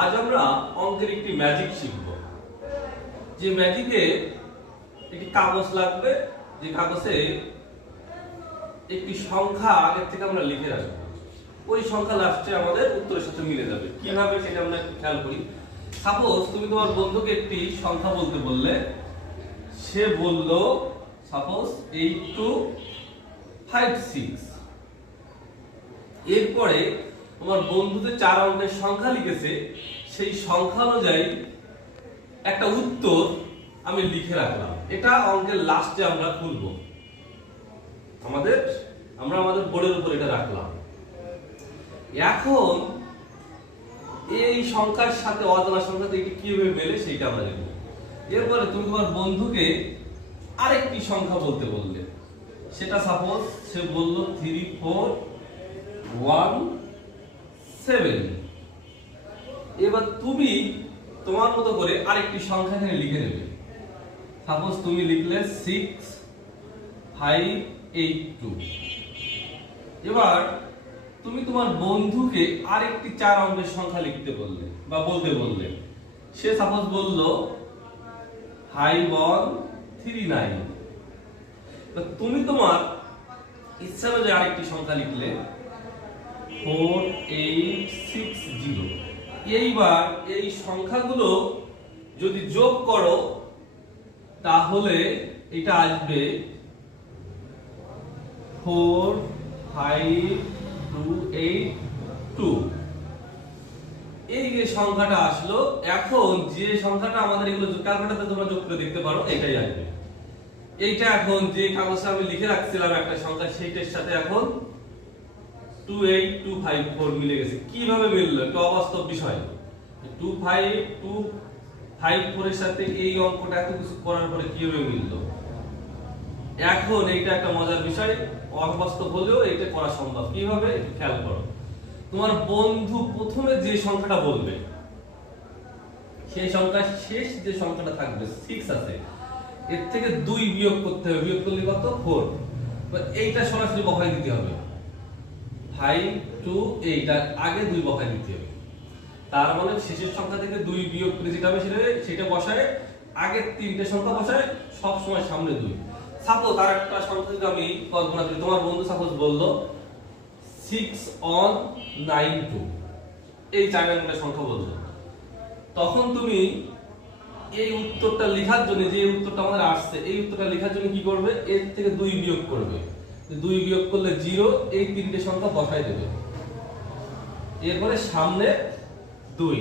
আজ আমরা অঙ্কের একটি ম্যাজিক শিখব। যে ম্যাজিকে একটি কাগজ লাগবে, যে কাগজে একটি সংখ্যা আগের থেকে আমরা লিখে রাখবো। ওই সংখ্যা লাস্টে আমাদের উত্তরের সাথে মিলে যাবে। কিভাবে সেটা আমরা একটু খেয়াল করি। সাপোজ তুমি তোমার বন্ধুকে একটি সংখ্যা বলতে বললে, সে বলল সাপোজ 8256। এরপরে তোমার বন্ধুতে 4 অঙ্কের সংখ্যা লিখেছে, সেই সংখ্যা অনুযায়ী একটা উত্তর আমি লিখে রাখলাম। এটা অঙ্কের লাস্টে আমরা খুলব। আমরা আমাদের বোর্ডের উপর এটা রাখলাম। এখন এই সংখ্যার সাথে অজানা সংখ্যাতে এটি কিভাবে মেলে সেটা আমরা দেখব। এরপরে তুমি তোমার বন্ধুকে আরেকটি সংখ্যা বলতে বললে, সেটা সাপোজ সে বলল 3417। এবার তুমি তোমার মতো করে আরেকটি সংখ্যা এখানে লিখে নেবে। সাপোজ তুমি লিখলে 6582। এবার তুমি তোমার বন্ধুকে আরেকটি 4 অঙ্কের সংখ্যা লিখতে বললে বা বলতে বললে, সে সাপোজ বলল 5139। তুমি তোমার ইচ্ছা অনুযায়ী আরেকটি সংখ্যা লিখলে 4860। এইবার এই সংখ্যাগুলো যদি যোগ করো তাহলে এটা আসবে 45282। এই যে সংখ্যাটা আসলো, এখন যে সংখ্যাটা আমাদের এগুলো ক্যালকুলেটরে তোমরা যোগ করে দেখতে পারো, এটাই আসবে। এইটা এখন যে কাগজে আমি লিখে রাখছিলাম একটা সংখ্যা, সেইটার সাথে এখন 28254 মিলে গেছে। কিভাবে মিললো? একটা অবাস্তব বিষয়। 25254 এর সাথে এই অঙ্কটা এত কিছু করার পরে কিভাবে মিললো? এখন এইটা একটা মজার বিষয়। অবাস্তব হলেও এটা করা সম্ভব। কিভাবে একটু খেয়াল করো। তোমার বন্ধু প্রথমে যে সংখ্যাটা বলবে, সেই সংখ্যার শেষ যে সংখ্যাটা থাকবে 6 আছে, এর থেকে 2 বিয়োগ করতে হবে। বিয়োগ করলে কত? 4। এইটা সরাসরি বসাই দিতে হবে। 528 আর আগে 2 বসাই দিতে হবে। তার মানে শেষের সংখ্যা থেকে 2 বিয়োগ করে যেটা হবে সেটা বসায়, আগের 3টে সংখ্যা বসায়, সব সময় সামনে 2। সাপোজ আরেকটা সংখ্যা যদি আমি কল্পনা করি, তোমার বন্ধু সাপোজ বলল 6192। এই 4 অঙ্কের সংখ্যা বলল। তখন তুমি এই উত্তরটা লেখার জন্য, যে উত্তরটা আমাদের আসছে, এই উত্তরটা লেখার জন্য কি করবে? এর থেকে 2 বিয়োগ করবে। 2 বিয়োগ করলে 0। এই 3টে সংখ্যা বসাই দেবে। এরপরে সামনে 2।